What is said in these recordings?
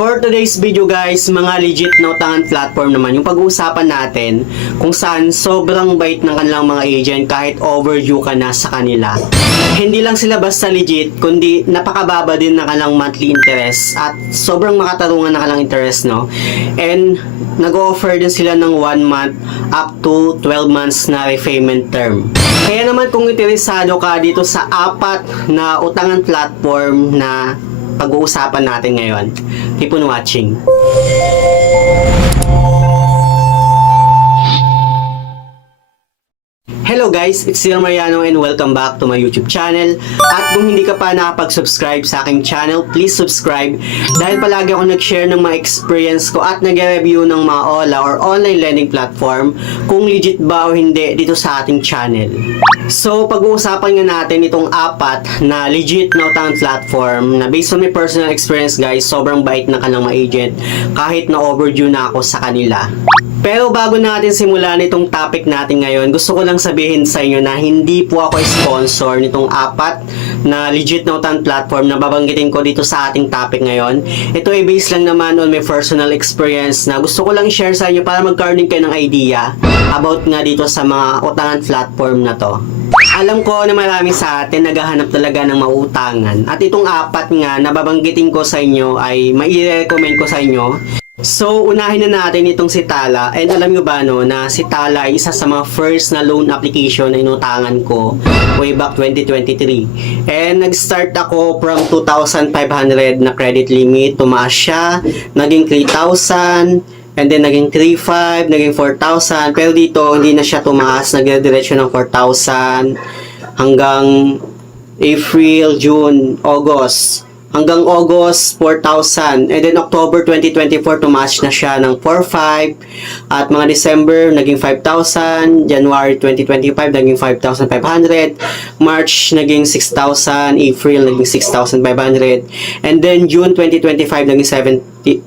For today's video guys, mga legit na utangan platform naman yung pag-uusapan natin kung saan sobrang bait ng kanilang mga agent kahit overdue ka na sa kanila. Hindi lang sila basta legit, kundi napakababa din ng kanilang monthly interest at sobrang makatarungan ng kanilang interest, no? And nag-offer din sila ng 1 month up to 12 months na repayment term. Kaya naman kung interesado ka dito sa apat na utangan platform na pag-uusapan natin ngayon, keep on watching. Hello guys, it's Sir Mariano and welcome back to my YouTube channel. At kung hindi ka pa nakapag-subscribe sa aking channel, please subscribe dahil palagi ako nag-share ng mga experience ko at nag-review ng mga OLA or online lending platform kung legit ba o hindi dito sa ating channel. So, pag-uusapan nga natin itong apat na legit na utangan platform na based on my personal experience guys, sobrang bait na kanilang mga agent kahit na overdue na ako sa kanila. Pero bago natin simulan itong topic natin ngayon, gusto ko lang sabihin sa inyo na hindi po ako sponsor nitong apat na legit na utangan platform na babanggitin ko dito sa ating topic ngayon. Ito ay based lang naman on my personal experience na gusto ko lang share sa inyo para magkaroon din kayo ng idea about nga dito sa mga utangan platform na to. Alam ko na marami sa atin naghahanap talaga ng mautangan at itong apat nga na babanggitin ko sa inyo ay mai-recommend ko sa inyo. So, unahin na natin itong si Tala. And alam nyo ba no, na si Tala ay isa sa mga first na loan application na inutangan ko way back 2023. And nag-start ako from 2,500 na credit limit. Tumaas siya, naging 3,000, and then naging 3,500, naging 4,000. Pero dito, hindi na siya tumaas. Nagdiretso ng 4,000 hanggang April, June, August. Hanggang August, 4,000. And then October 2024, tumaas na siya ng 4,500. At mga December, naging 5,000. January 2025, naging 5,500. March, naging 6,000. April, naging 6,500. And then June 2025, naging 7,000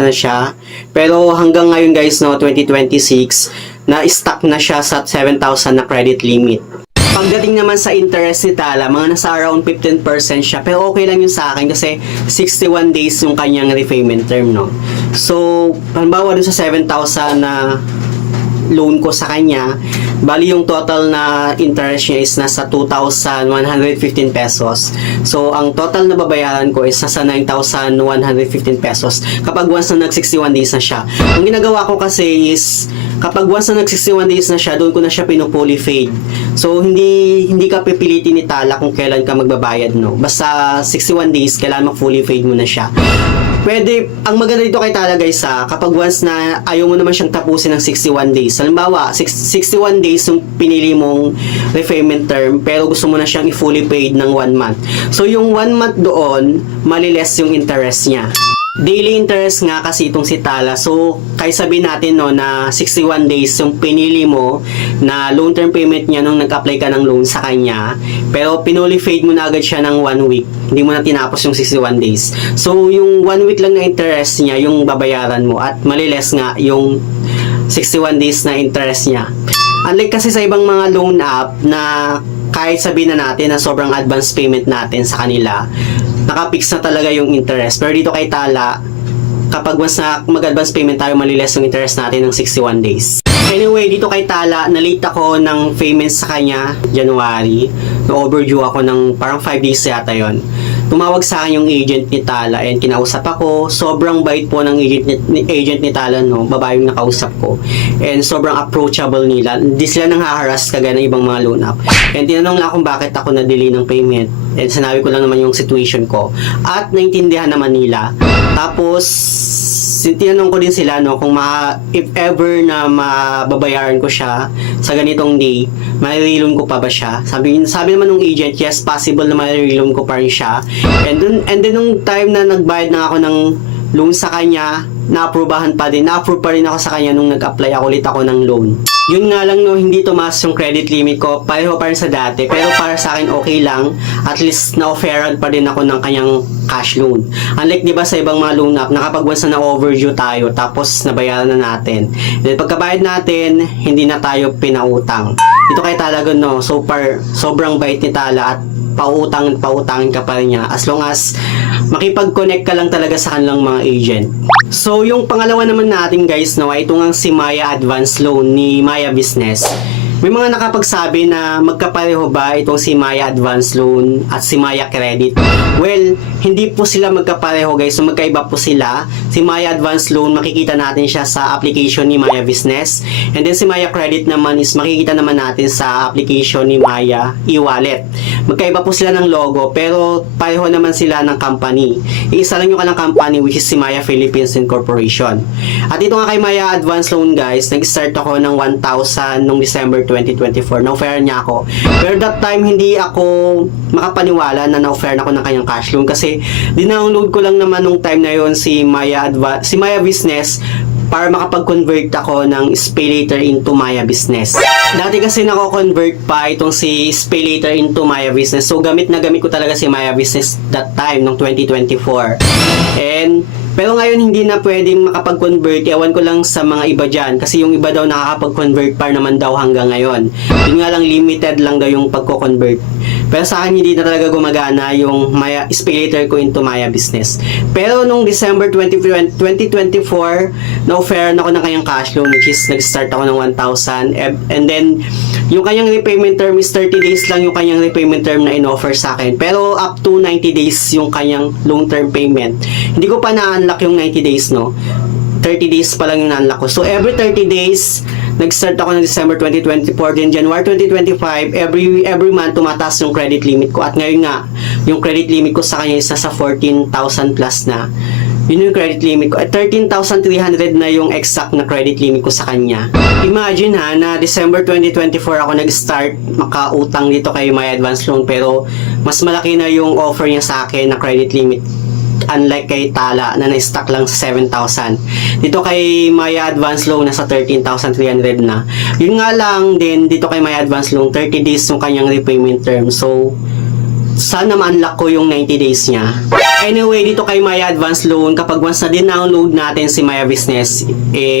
na siya. Pero hanggang ngayon guys, no, 2026, na-stuck na siya sa 7,000 na credit limit. Pagdating naman sa interest ni Tala, mga nasa around 15% siya. Pero okay lang yun sa akin kasi 61 days yung kanyang repayment term, no? So, halimbawa dun sa 7,000 na loan ko sa kanya, bali yung total na interest niya is nasa 2,115 pesos. So, ang total na babayaran ko is nasa 9,115 pesos kapag once na nag-61 days na siya. Ang ginagawa ko kasi is, kapag once na nag-61 days na siya, doon ko na siya pinupully fade. So, hindi ka pipilitin ni Tala kung kailan ka magbabayad, no? Basta 61 days, kailangan mag-fully fade mo na siya. Pwede, ang maganda dito kay Tala guys kapag once na ayaw mo naman siyang tapusin ng 61 days. Halimbawa, 61 days yung pinili mong repayment term, pero gusto mo na siyang i-fully paid ng 1 month. So, yung 1 month doon, maliles yung interest niya. Daily interest nga kasi itong si Tala. So, kaya sabihin natin no, na 61 days yung pinili mo na loan term payment niya nung nag-apply ka ng loan sa kanya. Pero pinuli fade mo na agad siya ng 1 week. Hindi mo na tinapos yung 61 days. So, yung 1 week lang na interest niya, yung babayaran mo. At maliles nga yung 61 days na interest niya. Unlike kasi sa ibang mga loan app na kahit sabihin na natin na sobrang advance payment natin sa kanila, nakapix na talaga yung interest. Pero dito kay Tala, kapag mas na mag-advance payment tayo, maliles yung interest natin ng 61 days. Anyway, dito kay Tala, na-late ako ng payments sa kanya, January. Na-overdue ako ng parang 5 days yata yon. Tumawag sa akin yung agent ni Tala and kinausap ako. Sobrang bait po ng agent ni Tala, no? Babae yung nakausap ko. And sobrang approachable nila. Hindi sila nang haharas kagaya ng ibang mga loan app. And tinanong lang kung bakit ako na-delay ng payment. And sinabi ko lang naman yung situation ko. At naintindihan naman nila. Tapos, tinanong ko din sila no, kung if ever na mababayaran ko siya sa ganitong day, ma-re-loan ko pa ba siya? Sabi naman ng agent, yes, possible na ma-re-loan ko pa rin siya. And then nung time na nagbayad na ako ng loan sa kanya, na-approvehan pa din. Na-approve pa rin ako sa kanya nung nag-apply ako ulit ako ng loan. Yun nga lang no, hindi tumaas yung credit limit ko. Pareho pa rin sa dati. Pero para sa akin okay lang. At least na-offeran pa din ako ng kanyang cash loan. Unlike diba sa ibang mga loan app, na kapag once na na-overdue tayo, tapos nabayaran na natin. Then pagkabayad natin, hindi na tayo pinautang. Ito kay talaga no, sobrang bait ni Tala at pautangin ka pa rin niya as long as makipag-connect ka lang talaga sa kanilang mga agent. So, yung pangalawa naman natin guys, no, ay ito nga si Maya Advance Loan ni Maya Business. May mga nakapagsabi na magkapareho ba itong si Maya Advance Loan at si Maya Credit? Well, hindi po sila magkapareho guys. So magkaiba po sila. Si Maya Advance Loan, makikita natin siya sa application ni Maya Business. And then si Maya Credit naman is makikita naman natin sa application ni Maya e-wallet. Magkaiba po sila ng logo pero pareho naman sila ng company. Iisa lang yung kalang company which is si Maya Philippines Incorporation. At ito nga kay Maya Advance Loan guys, nag-start ako ng 1,000 noong December 2024. Na-offer niya ako. Pero that time, hindi ako makapaniwala na na-offer ako ng kanyang cash loan kasi dinownload ko lang naman nung time na yon si Maya Business para makapag-convert ako ng SpayLater into Maya Business. Dati kasi nako-convert pa itong si SpayLater into Maya Business. So, gamit na gamit ko talaga si Maya Business that time, noong 2024. Pero ngayon hindi na pwedeng makapag-convert. Ewan ko lang sa mga iba dyan. Kasi yung iba daw nakakapag-convert pa naman daw hanggang ngayon. Yun nga lang, limited lang daw yung pagko-convert. Pero sa akin hindi na talaga gumagana yung Maya SpayLater ko into Maya Business. Pero nung December 2024, na-offeran ako ng kanyang cash loan which is nag-start ako ng 1,000. And then, yung kanyang repayment term is 30 days lang yung kanyang repayment term na in-offer sa akin. Pero up to 90 days yung kanyang long-term payment. Hindi ko pa na-unlock yung 90 days, no? 30 days pa lang yung na-unlock ko. So, every 30 days, nag-start ako ng December 2024, then January 2025, every month tumataas yung credit limit ko. At ngayon nga, yung credit limit ko sa kanya isa sa 14,000 plus na. Yun yung credit limit ko. At 13,300 na yung exact na credit limit ko sa kanya. Imagine ha, na December 2024 ako nag-start makautang dito kay Maya Advance Loan, pero mas malaki na yung offer niya sa akin na credit limit. Unlike kay Tala na na-stock lang sa 7,000. Dito kay Maya Advance Loan nasa 13,300 na. Yun nga lang din dito kay Maya Advance Loan 30 days yung kanyang repayment term. So sana ma-unlock ko yung 90 days niya. Anyway, dito kay Maya Advance Loan, kapag once na din-download natin si Maya Business,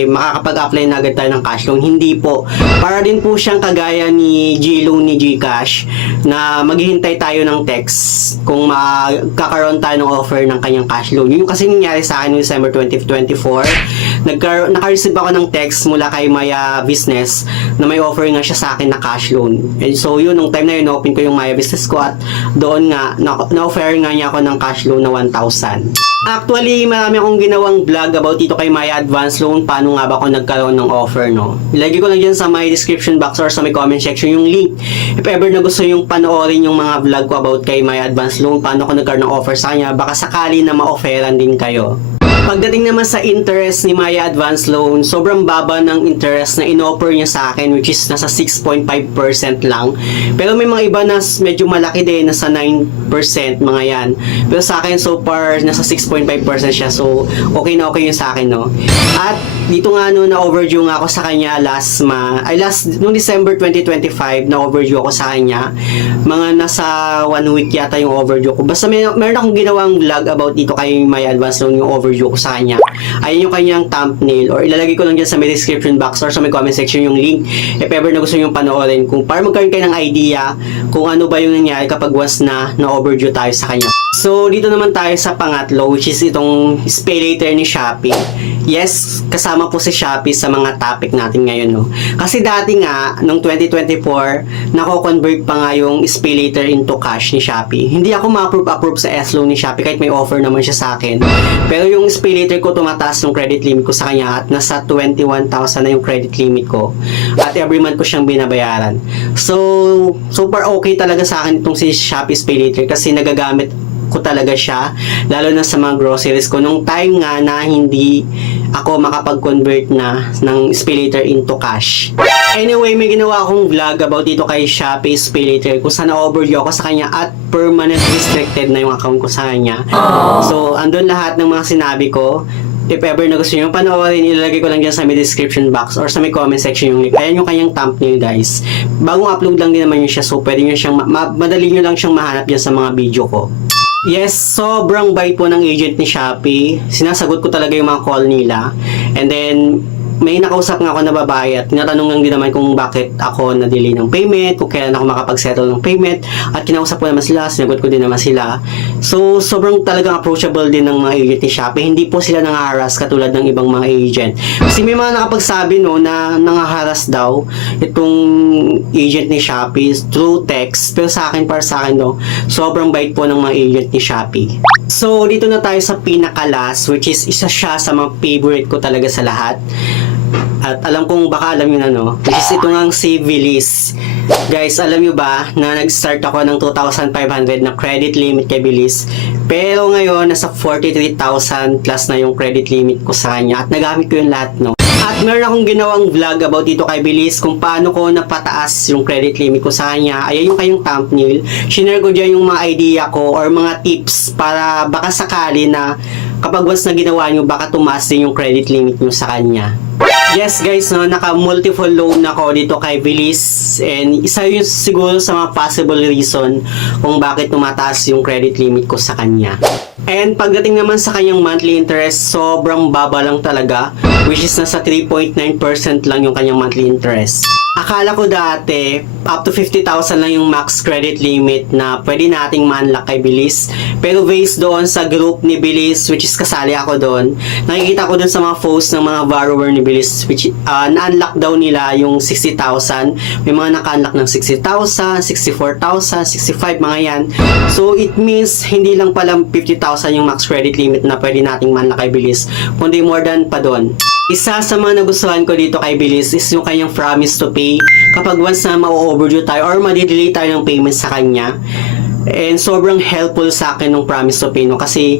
makakapag-apply na agad tayo ng cash loan. Hindi po. Para din po siyang kagaya ni G-Loan ni Gcash na maghihintay tayo ng text kung magkakaroon tayo ng offer ng kanyang cash loan. Yun kasi nangyari sa akin noong December 2024. Naka-receive ako ng text mula kay Maya Business na may offer nga siya sa akin na cash loan. And so yun, nung time na yun, open ko yung Maya Business ko at doon nga, na-offer nga niya ako ng cash loan na 1,000. Actually, marami akong ginawang vlog about dito kay Maya Advance Loan. Paano nga ba ako nagkaroon ng offer, no? Ilagay ko lang dyan sa my description box or sa my comment section yung link. If ever na gusto yung panoorin yung mga vlog ko about kay Maya Advance Loan, paano ako nagkaroon ng offer sa kanya, baka sakali na ma-offeran din kayo. Pagdating naman sa interest ni Maya Advance Loan, sobrang baba ng interest na in-offer niya sa akin, which is nasa 6.5% lang. Pero may mga iba na medyo malaki din, nasa 9% mga yan. Pero sa akin so far, nasa 6.5% siya. So, okay na okay yun sa akin, no? At dito nga no, na-overdue nga ako sa kanya noong December 2025, na-overdue ako sa kanya. Mga nasa 1 week yata yung overdue ko. Basta meron akong ginawang vlog about dito kay Maya Advance Loan, yung overdue ko sa kanya. Ayun yung kanyang thumbnail, or ilalagay ko lang dyan sa may description box or sa may comment section yung link if ever na gusto nyo panoorin, kung para magkaroon kayo ng idea kung ano ba yung nangyari kapag once na overdue tayo sa kanya. So, dito naman tayo sa pangatlo, which is itong SpayLater ni Shopee. Yes, kasama po si Shopee sa mga topic natin ngayon, no? Kasi dati nga, noong 2024, nako-convert pa nga yung SpayLater into cash ni Shopee. Hindi ako ma-approve sa S-Loan ni Shopee kahit may offer naman siya sa akin. Pero yung SpayLater ko, tumataas ng credit limit ko sa kanya at nasa 21,000 na yung credit limit ko. At every month ko siyang binabayaran. So far okay talaga sa akin itong si Shopee SpayLater kasi nagagamit ko talaga siya, lalo na sa mga groceries ko. Nung time nga na hindi ako makapag-convert na ng SpayLater into cash. Anyway, may ginawa akong vlog about dito kay Shopee SpayLater kung saan na-overdue ako sa kanya at permanent restricted na yung account ko sa kanya. So, andun lahat ng mga sinabi ko. If ever na gusto nyo panoorin, ilalagay ko lang dyan sa may description box or sa may comment section yung link. Ayan yung kanyang thumbnail, guys. Bagong upload lang din naman yun siya, so pwede nyo siyang, madali nyo lang siyang mahanap dyan sa mga video ko. Yes, sobrang bait po ng agent ni Shopee. Sinasagot ko talaga yung mga call nila. And then, may nakausap nga ako na babae at tinatanong lang din naman kung bakit ako na-delay ng payment, kung kailan ako makapag-settle ng payment, at kinausap ko naman sila, sinagot ko din naman sila. So, sobrang talagang approachable din ng mga agent ni Shopee. Hindi po sila nangaharas katulad ng ibang mga agent. Kasi may mga nakapagsabi no, na nangaharas daw itong agent ni Shopee through text. Pero para sa akin no, sobrang bait po ng mga agent ni Shopee. So, dito na tayo sa pinaka-last, which is isa siya sa mga favorite ko talaga sa lahat. At alam kong baka alam nyo na no, which is ito ngang si Bilis. Guys, alam nyo ba na nag-start ako ng 2,500 na credit limit kay Bilis, pero ngayon nasa 43,000 plus na yung credit limit ko sa kanya at nagamit ko yung lahat no. At meron akong ginawang vlog about dito kay Bilis kung paano ko napataas yung credit limit ko sa kanya. Ayan yung kayong thumbnail. Shinare ko dyan yung mga idea ko or mga tips para baka sakali na kapag once na ginawa nyo, baka tumaas din yung credit limit nyo sa kanya. Yes guys, no, naka-multiple loan ako dito kay Bilis, and isa yun siguro sa mga possible reason kung bakit tumataas yung credit limit ko sa kanya. And pagdating naman sa kanyang monthly interest, sobrang baba lang talaga, which is nasa 3.9% lang yung kanyang monthly interest. Akala ko dati, up to 50,000 lang yung max credit limit na pwede nating ma-unlock kay Bilis. Pero based doon sa group ni Bilis, which is kasali ako doon, nakikita ko doon sa mga posts ng mga borrower ni Bilis, which na-unlock daw nila yung 60,000. May mga naka-unlock ng 60,000, 64,000, 65, mga yan. So it means, hindi lang pala 50,000 yung max credit limit na pwede nating ma-unlock kay Bilis, kundi more than pa doon. Isa sa mga nagustuhan ko dito kay Bilis is yung kanyang promise to pay kapag once na ma-overdue tayo or ma-delay tayo ng payment sa kanya. And sobrang helpful sa akin ng promise to pay no, kasi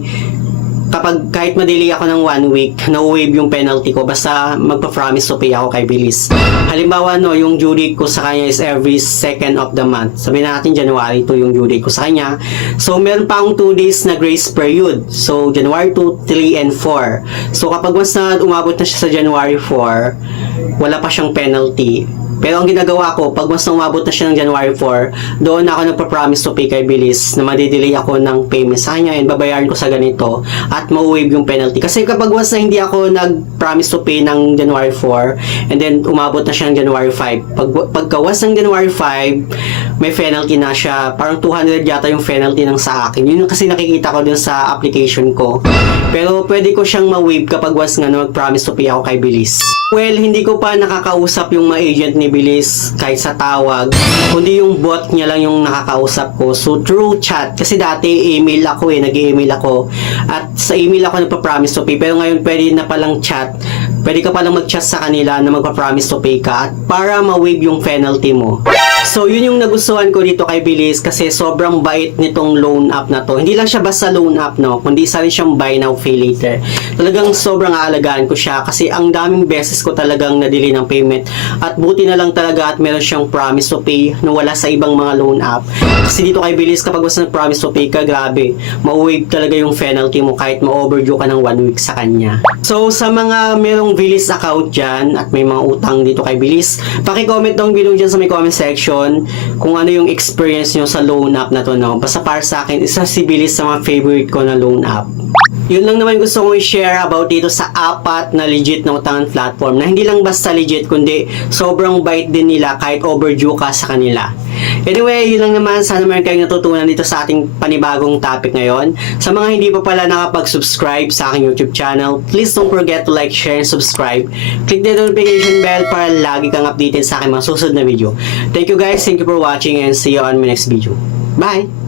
kapag kahit ma-delay ako ng 1 week, na-waive yung penalty ko basta magpa-promise to pay ako kay Bilis. Halimbawa no, yung due date ko sa kanya is every second of the month. Sabihin natin January 2 yung due date ko sa kanya. So meron pa akong 2 days na grace period. So January 2, 3, and 4. So kapag once na umabot na siya sa January 4, wala pa siyang penalty. Pero ang ginagawa ko, pag mas umabot na siya ng January 4, doon ako nagpa-promise to pay kay Bilis na madidelay ako ng payment sa kanya and babayaran ko sa ganito at ma-waive yung penalty. Kasi kapag once na hindi ako nag-promise to pay ng January 4 and then umabot na siya ng January 5, pagkawas ng January 5, may penalty na siya. Parang 200 yata yung penalty ng sa akin. Yun yung kasi nakikita ko dun sa application ko. Pero pwede ko siyang ma-waive kapag once nga nag-promise to pay ako kay Bilis. Well, hindi ko pa nakakausap yung mga agent ni Bilis kahit sa tawag, kundi yung bot niya lang yung nakakausap ko. So, through chat. Kasi dati, email ako nag-email ako. At sa email ako nagpa-promise to pay. Pero ngayon, pwede na palang chat. Pwede ka palang mag-chat sa kanila na magpa-promise to pay ka at para ma-waive yung penalty mo. So, yun yung nagustuhan ko dito kay Bilis kasi sobrang bait nitong loan app na to. Hindi lang siya basta loan app, no? Kundi isa rin siyang buy now, pay later. Talagang sobrang aalagaan ko siya kasi ang daming beses ko talagang na-delay ng payment. At buti na lang talaga at meron siyang promise to pay na wala sa ibang mga loan app. Kasi dito kay Bilis, kapag basta nag-promise to pay ka, grabe, ma-waive talaga yung penalty mo kahit ma-overdue ka ng 1 week sa kanya. So, sa mga merong Bilis account dyan at may mga utang dito kay Bilis, paki-comment dong below dyan sa may comment section kung ano yung experience nyo sa loan app na to, no? Basta para sa akin, isa si Bilis sa mga favorite ko na loan app. Yun lang naman gusto kong i-share about dito sa apat na legit na utangan platform na hindi lang basta legit kundi sobrang bait din nila kahit overdue ka sa kanila. Anyway, yun lang naman. Sana meron kayong natutunan dito sa ating panibagong topic ngayon. Sa mga hindi pa pala nakapag-subscribe sa aking YouTube channel, please don't forget to like, share, and subscribe. Click the notification bell para lagi kang updated sa aking mga susunod na video. Thank you guys, thank you for watching, and see you on my next video. Bye!